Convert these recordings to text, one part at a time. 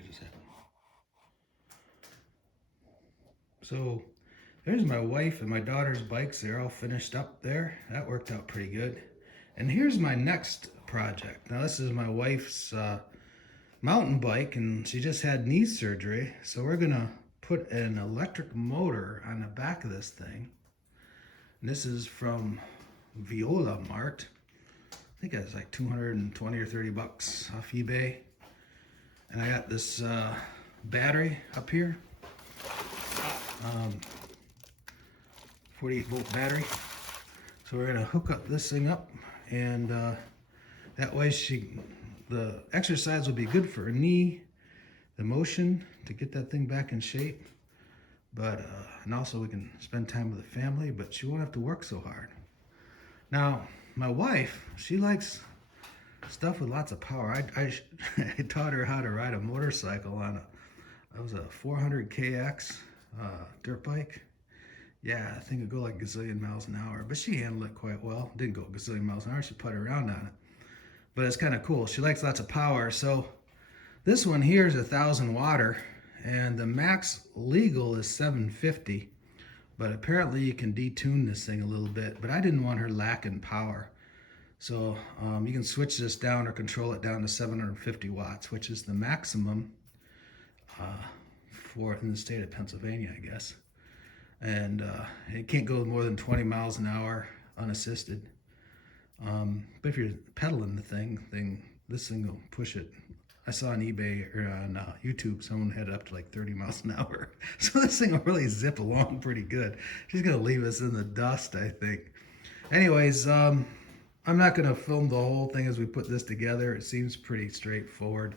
Where's this at? So there's my wife and my daughter's bikes. They're all finished up there. That worked out pretty good. And here's my next project. Now this is my wife's mountain bike, and she just had knee surgery. So we're gonna put an electric motor on the back of this thing. And this is from Viola Mart. I think it's like 220 or 30 bucks off eBay. And I got this battery up here. 48 volt battery. So we're gonna hook up this thing up, and that way the exercise will be good for her knee, the motion to get that thing back in shape, but and also we can spend time with the family, but she won't have to work so hard. Now my wife, she likes stuff with lots of power. I taught her how to ride a motorcycle on that was a 400 KX dirt bike. Yeah, I think it'd go like a gazillion miles an hour, but she handled it quite well. Didn't go a gazillion miles an hour, she put around on it. But it's kind of cool. She likes lots of power. So this one here is 1,000 watt, and the max legal is 750. But apparently you can detune this thing a little bit, but I didn't want her lacking power. So you can switch this down or control it down to 750 watts, which is the maximum for in the state of Pennsylvania, I guess. And it can't go more than 20 miles an hour unassisted. But if you're pedaling the thing, this thing will push it. I saw on eBay or on YouTube, someone had it up to like 30 miles an hour. So this thing will really zip along pretty good. She's gonna leave us in the dust, I think. Anyways, I'm not gonna film the whole thing as we put this together. It seems pretty straightforward.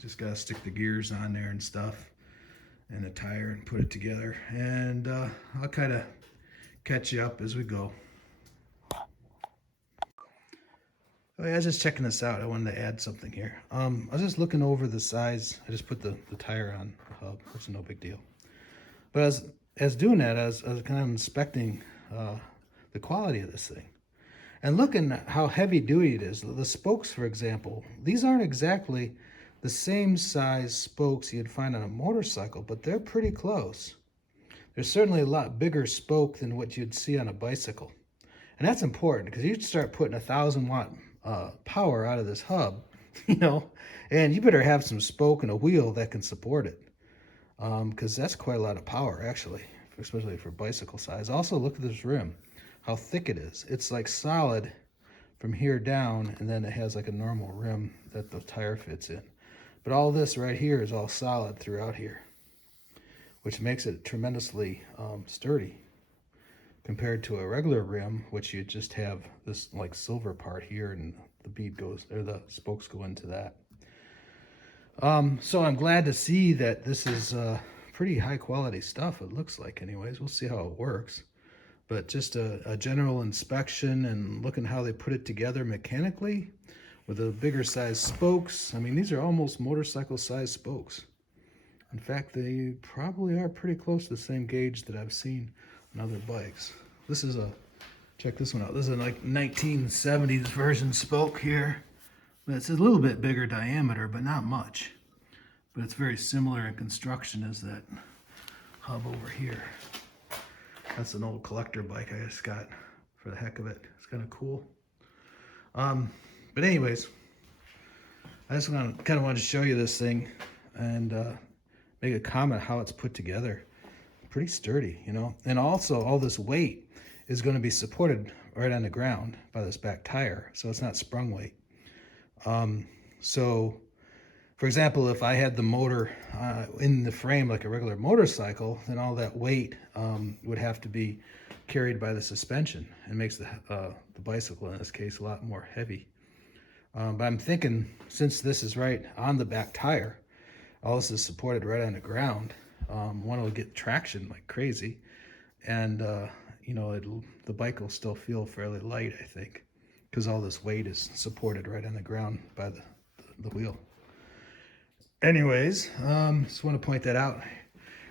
Just gotta stick the gears on there and stuff, and a tire, and put it together. And I'll kind of catch you up as we go. Oh yeah, I was just checking this out. I wanted to add something here. I was just looking over the size. I just put the tire on the hub, which is no big deal. But as doing that, I was kind of inspecting the quality of this thing. And looking at how heavy duty it is. The spokes, for example, these aren't exactly the same size spokes you'd find on a motorcycle, but they're pretty close. There's certainly a lot bigger spoke than what you'd see on a bicycle. And that's important, because you start putting 1,000 watt power out of this hub, and you better have some spoke and a wheel that can support it, because that's quite a lot of power, actually, especially for bicycle size. Also, look at this rim, how thick it is. It's like solid from here down, and then it has like a normal rim that the tire fits in. But all this right here is all solid throughout here, which makes it tremendously sturdy compared to a regular rim, which you just have this like silver part here, and the bead goes, or the spokes go into that. So I'm glad to see that this is pretty high quality stuff, it looks like anyways. We'll see how it works. But just a general inspection and looking how they put it together mechanically with the bigger size spokes. I mean, these are almost motorcycle size spokes. In fact, they probably are pretty close to the same gauge that I've seen on other bikes. This is check this one out. This is a like 1970s version spoke here. It's a little bit bigger diameter, but not much. But it's very similar in construction as that hub over here. That's an old collector bike I just got for the heck of it. It's kind of cool. But anyways, I just kind of wanted to show you this thing and make a comment how it's put together. Pretty sturdy, And also, all this weight is going to be supported right on the ground by this back tire, so it's not sprung weight. So, for example, if I had the motor in the frame like a regular motorcycle, then all that weight would have to be carried by the suspension, and makes the bicycle, in this case, a lot more heavy. But I'm thinking, since this is right on the back tire, all this is supported right on the ground, one will get traction like crazy, and the bike will still feel fairly light, I think, because all this weight is supported right on the ground by the wheel. Anyways, just want to point that out.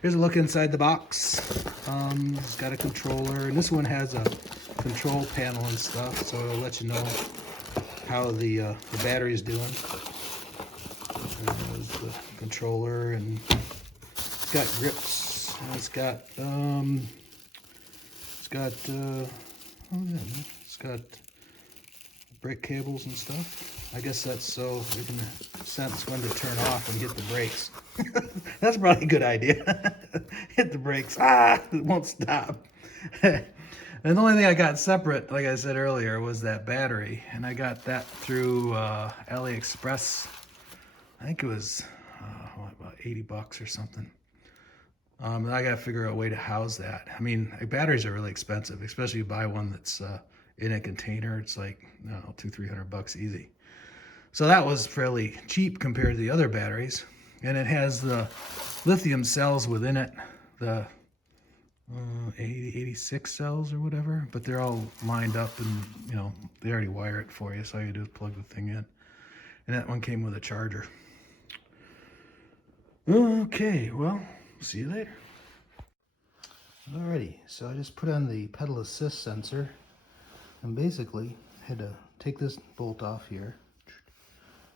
Here's a look inside the box. It's got a controller, and this one has a control panel and stuff, so it'll let you know how the battery's doing. the controller, and it's got grips, and it's got it's got brake cables and stuff. I guess that's so we can sense when to turn off and hit the brakes. That's probably a good idea. Hit the brakes. Ah, it won't stop. And the only thing I got separate, like I said earlier, was that battery. And I got that through AliExpress. I think it was about 80 bucks or something. And I got to figure out a way to house that. I mean, like, batteries are really expensive, especially if you buy one that's in a container. It's like, I don't know, $200-300 easy. So that was fairly cheap compared to the other batteries. And it has the lithium cells within it, the 86 cells or whatever, but they're all lined up, and you know, they already wire it for you, so all you do is plug the thing in. And that one came with a charger. Okay, well, see you later. Alrighty, so I just put on the pedal assist sensor, and basically I had to take this bolt off here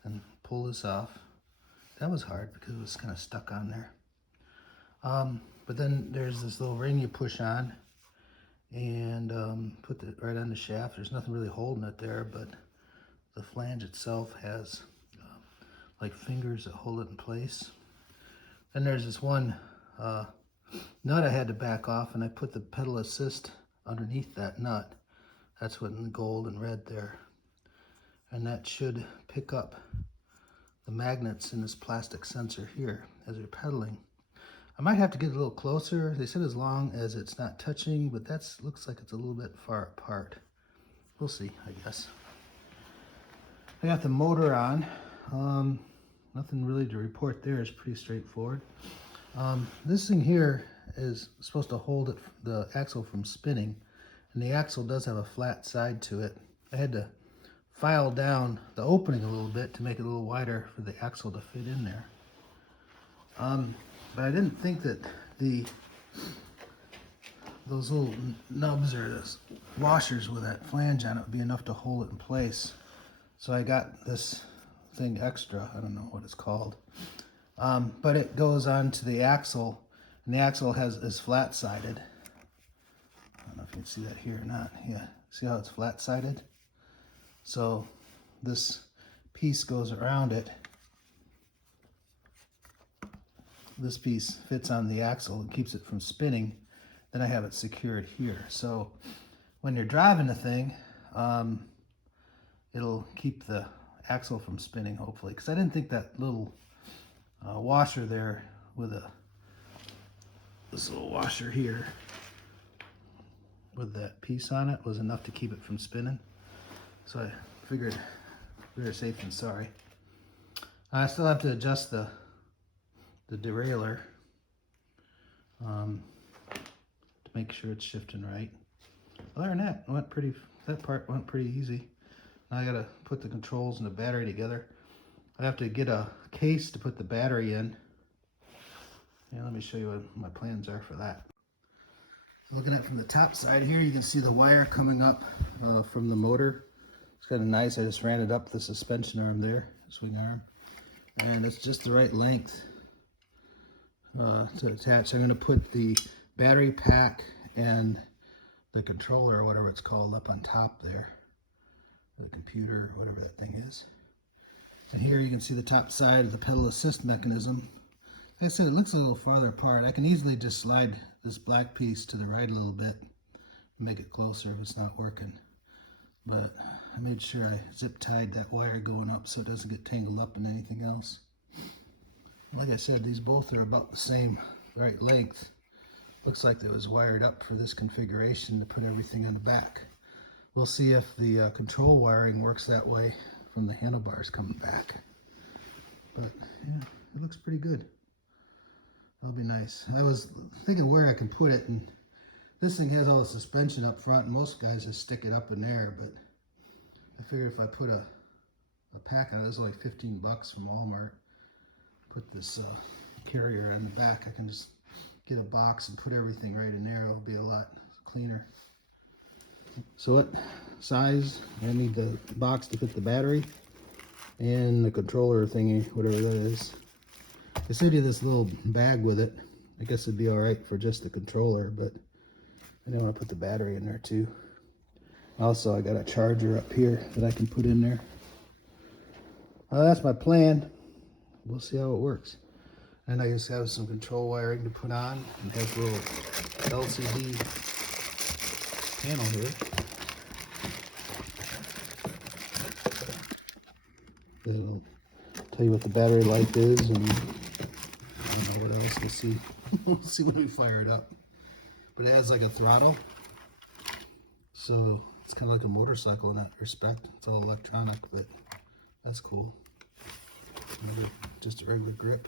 and pull this off. That was hard because it was kind of stuck on there. But then there's this little ring you push on and put it right on the shaft. There's nothing really holding it there, but the flange itself has like fingers that hold it in place. Then there's this one nut I had to back off, and I put the pedal assist underneath that nut. That's what in the gold and red there. And that should pick up the magnets in this plastic sensor here as you're pedaling. I might have to get a little closer. They said as long as it's not touching, but that looks like it's a little bit far apart. We'll see, I guess. I got the motor on. Nothing really to report there. It's pretty straightforward. This thing here is supposed to hold it, the axle from spinning, and the axle does have a flat side to it. I had to file down the opening a little bit to make it a little wider for the axle to fit in there. But I didn't think that those little nubs or those washers with that flange on it would be enough to hold it in place. So I got this thing extra, I don't know what it's called. But it goes on to the axle, and the axle is flat-sided. I don't know if you can see that here or not. Yeah, see how it's flat-sided? So this piece goes around it. This piece fits on the axle and keeps it from spinning. Then I have it secured here. So when you're driving the thing, it'll keep the axle from spinning, hopefully. Because I didn't think that little washer there with this little washer here with that piece on it was enough to keep it from spinning. So I figured better safe than sorry. I still have to adjust the derailleur to make sure it's shifting right. Other than that, that part went pretty easy. Now I gotta put the controls and the battery together. I have to get a case to put the battery in. Yeah, let me show you what my plans are for that. Looking at from the top side here, you can see the wire coming up from the motor. It's kind of nice. I just ran it up the suspension arm there, swing arm, and it's just the right length to attach. I'm going to put the battery pack and the controller, or whatever it's called, up on top there. The computer, whatever that thing is. And here you can see the top side of the pedal assist mechanism. Like I said, it looks a little farther apart. I can easily just slide this black piece to the right a little bit and make it closer if it's not working. But I made sure I zip tied that wire going up so it doesn't get tangled up in anything else. Like I said, these both are about the same right length. Looks like it was wired up for this configuration to put everything on the back. We'll see if the control wiring works that way from the handlebars coming back. But yeah, it looks pretty good. That'll be nice. I was thinking where I can put it, and this thing has all the suspension up front, and most guys just stick it up in there, but I figured if I put a pack on it, it's only 15 bucks from Walmart, put this carrier on the back, I can just get a box and put everything right in there. It'll be a lot cleaner. So what size? I need the box to fit the battery and the controller thingy, whatever that is. They sent you this little bag with it. I guess it'd be all right for just the controller, but I don't want to put the battery in there too. Also, I got a charger up here that I can put in there. That's my plan. We'll see how it works. And I just have some control wiring to put on, and has a little LCD panel here. It'll tell you what the battery life is, and I don't know what else. We'll see. We'll see when we fire it up. But it has like a throttle, so it's kind of like a motorcycle in that respect. It's all electronic, but that's cool. Just a regular grip.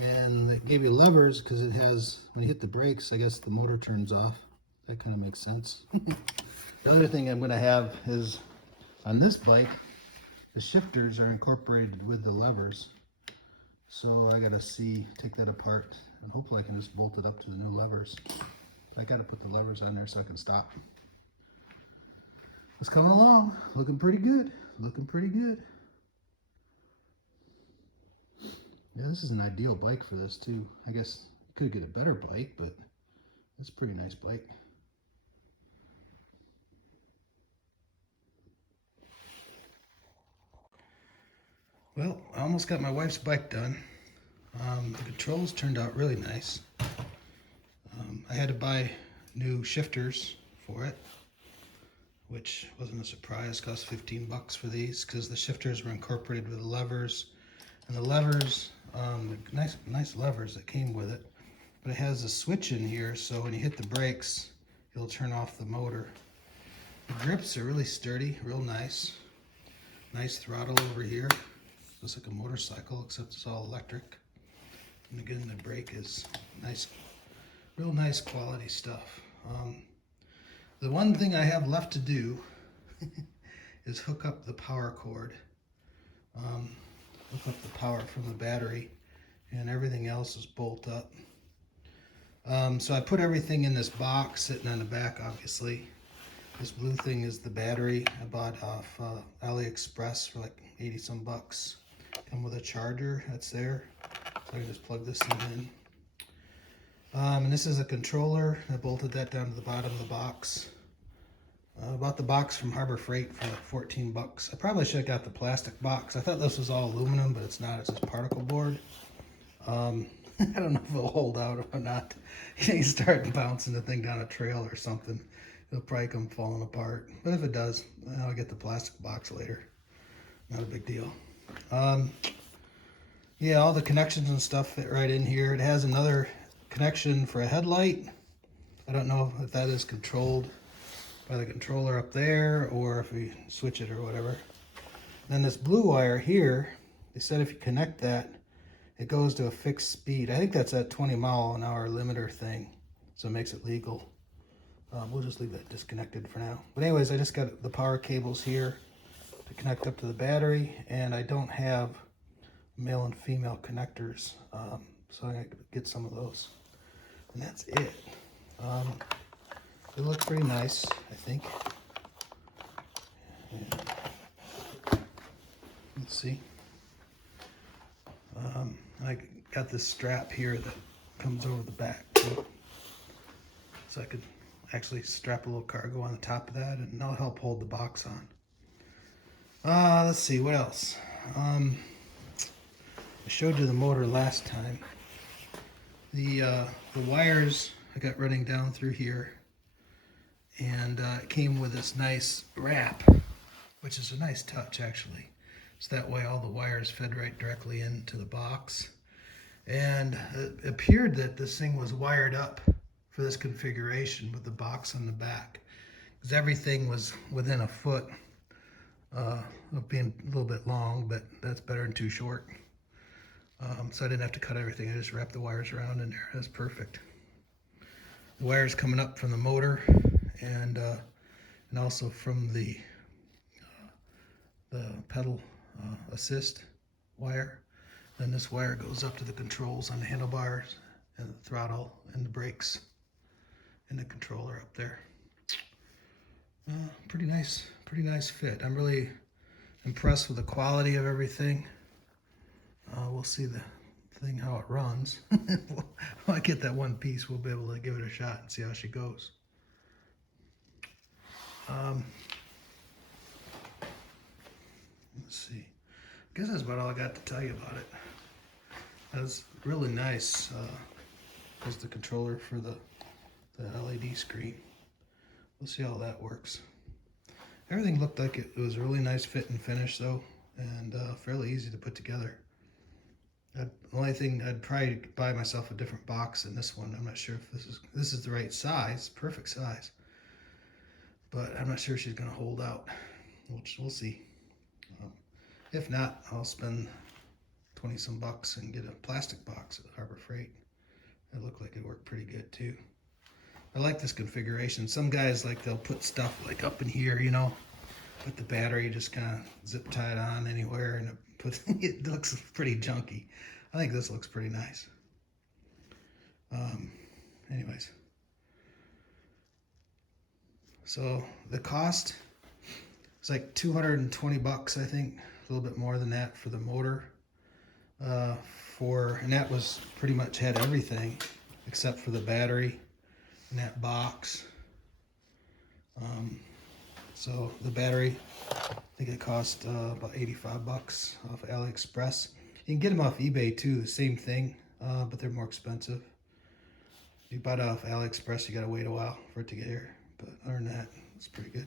And they gave you levers because it has, when you hit the brakes, I guess the motor turns off. That kind of makes sense. The other thing I'm going to have is, on this bike, the shifters are incorporated with the levers. So I got to take that apart, and hopefully I can just bolt it up to the new levers. I got to put the levers on there so I can stop. It's coming along, looking pretty good, looking pretty good. Yeah, this is an ideal bike for this too. I guess you could get a better bike, but it's a pretty nice bike. Well, I almost got my wife's bike done. The controls turned out really nice. I had to buy new shifters for it, which wasn't a surprise. Cost 15 bucks for these because the shifters were incorporated with the levers. And the levers, nice levers that came with it. But it has a switch in here, so when you hit the brakes, it'll turn off the motor. The grips are really sturdy, real nice. Nice throttle over here. Looks like a motorcycle, except it's all electric. And again, the brake is nice, real nice quality stuff. The one thing I have left to do is hook up the power cord. Hook up the power from the battery, and everything else is bolt up. So I put everything in this box sitting on the back, obviously. This blue thing is the battery I bought off AliExpress for like 80 some bucks. Come with a charger that's there, so I can just plug this thing in. And this is a controller. I bolted that down to the bottom of the box. I bought the box from Harbor Freight for like 14 bucks. I probably should have got the plastic box. I thought this was all aluminum, but it's not. It's just particle board. I don't know if it'll hold out or not. You start bouncing the thing down a trail or something, it'll probably come falling apart. But if it does, I'll get the plastic box later. Not a big deal. Yeah, all the connections and stuff fit right in here. It has another connection for a headlight. I don't know if that is controlled by the controller up there or if we switch it or whatever. Then this blue wire here, they said if you connect that, it goes to a fixed speed. I think that's that 20-mile-an-hour limiter thing, so it makes it legal. We'll just leave that disconnected for now. But anyways, I just got the power cables here to connect up to the battery, and I don't have male and female connectors, so I'm gonna get some of those. And that's it. They look pretty nice, I think. Yeah. Let's see. I got this strap here that comes over the back too. So I could actually strap a little cargo on the top of that, and that'll help hold the box on. Let's see, what else? I showed you the motor last time. The wires I got running down through here, and it came with this nice wrap, which is a nice touch actually. So that way all the wires fed right directly into the box. And it appeared that this thing was wired up for this configuration with the box on the back, because everything was within a foot of being a little bit long, but that's better than too short. So I didn't have to cut everything. I just wrapped the wires around in there. That's perfect. The wires coming up from the motor and also from the pedal assist wire. Then this wire goes up to the controls on the handlebars and the throttle and the brakes and the controller up there. Pretty nice fit. I'm really impressed with the quality of everything. We'll we'll see the thing how it runs. When I get that one piece, we'll be able to give it a shot and see how she goes. Let's see. I guess that's about all I got to tell you about it. That's really nice. Was the controller for the LED screen. We'll see how that works. Everything looked like it was a really nice fit and finish though, and fairly easy to put together. The only thing, I'd probably buy myself a different box than this one. I'm not sure if this is the right size, perfect size, but I'm not sure she's gonna hold out. We'll see. If not, I'll spend 20 some bucks and get a plastic box at Harbor Freight. It looked like it worked pretty good too. I like this configuration. Some guys, like, they'll put stuff like up in here, you know, but the battery just kind of zip tied on anywhere, and it looks pretty junky. I think this looks pretty nice. Anyways, so the cost is like 220 bucks, I think, a little bit more than that for the motor. And that was pretty much had everything except for the battery in that box. So the battery, I think it cost about 85 bucks off AliExpress. You can get them off eBay too, the same thing, but they're more expensive. If you buy it off AliExpress, you gotta wait a while for it to get here. But other than that, it's pretty good.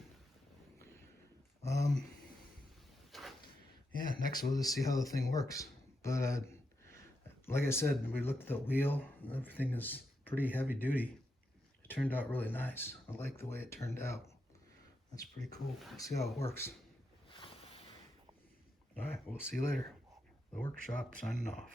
Yeah, next we'll just see how the thing works. But like I said, we looked at the wheel. Everything is pretty heavy duty. It turned out really nice. I like the way it turned out. That's pretty cool. Let's see how it works. All right, we'll see you later. The workshop signing off.